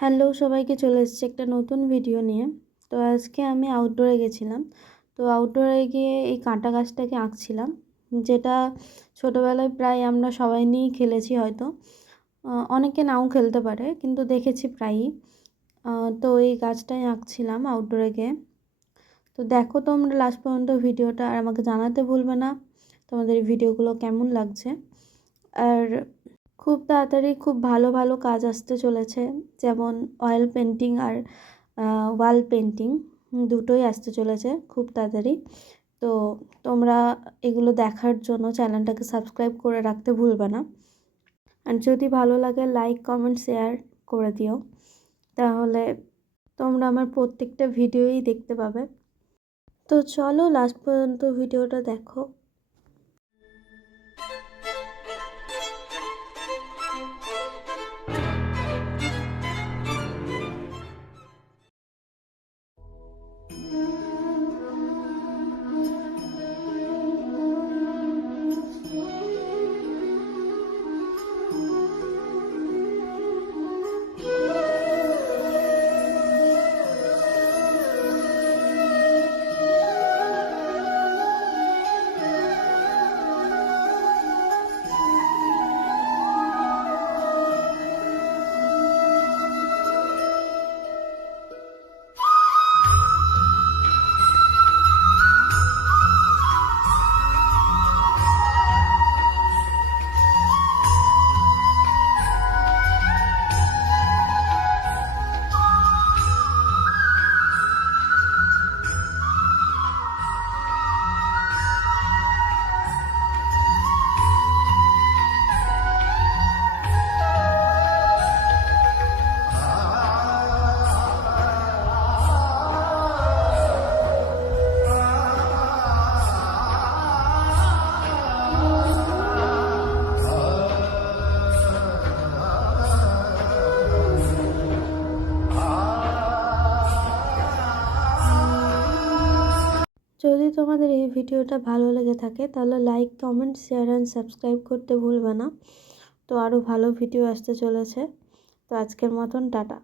Hello সবাইকে, চলে এসেছি একটা নতুন ভিডিও নিয়ে। তো আজকে আমি আউটডোরে গেছিলাম। তো আউটডোরে গিয়ে এই কাঁটা গাছটাকে আঁকছিলাম, যেটা ছোটোবেলায় প্রায় আমরা সবাই নিয়েই খেলেছি হয়তো। অনেকে নাও খেলতে পারে, কিন্তু দেখেছি প্রায়ই। তো এই গাছটাই আঁকছিলাম আউটডোরে গিয়ে। তো দেখো তোমরা লাস্ট পর্যন্ত ভিডিওটা, আর আমাকে জানাতে ভুলবে না তোমাদের ভিডিওগুলো কেমন লাগছে। আর খুব তাড়াতাড়ি খুব ভালো ভালো কাজ আসতে চলেছে, যেমন অয়েল পেন্টিং আর ওয়াল পেন্টিং দুটোই আসতে চলেছে খুব তাড়াতাড়ি। তো তোমরা এগুলো দেখার জন্য চ্যানেলটাকে সাবস্ক্রাইব করে রাখতে ভুলবে না। আর যদি ভালো লাগে লাইক কমেন্ট শেয়ার করে দিও, তাহলে তোমরা আমার প্রত্যেকটা ভিডিওই দেখতে পাবে। তো চলো লাস্ট পর্যন্ত ভিডিওটা দেখো। যদি তোমাদের এই ভিডিওটা ভালো লেগে থাকে তাহলে like comment share and subscribe করতে ভুলবে না। তো আরও ভালো ভিডিও আসতে চলেছে। তো আজকের মতন টাটা।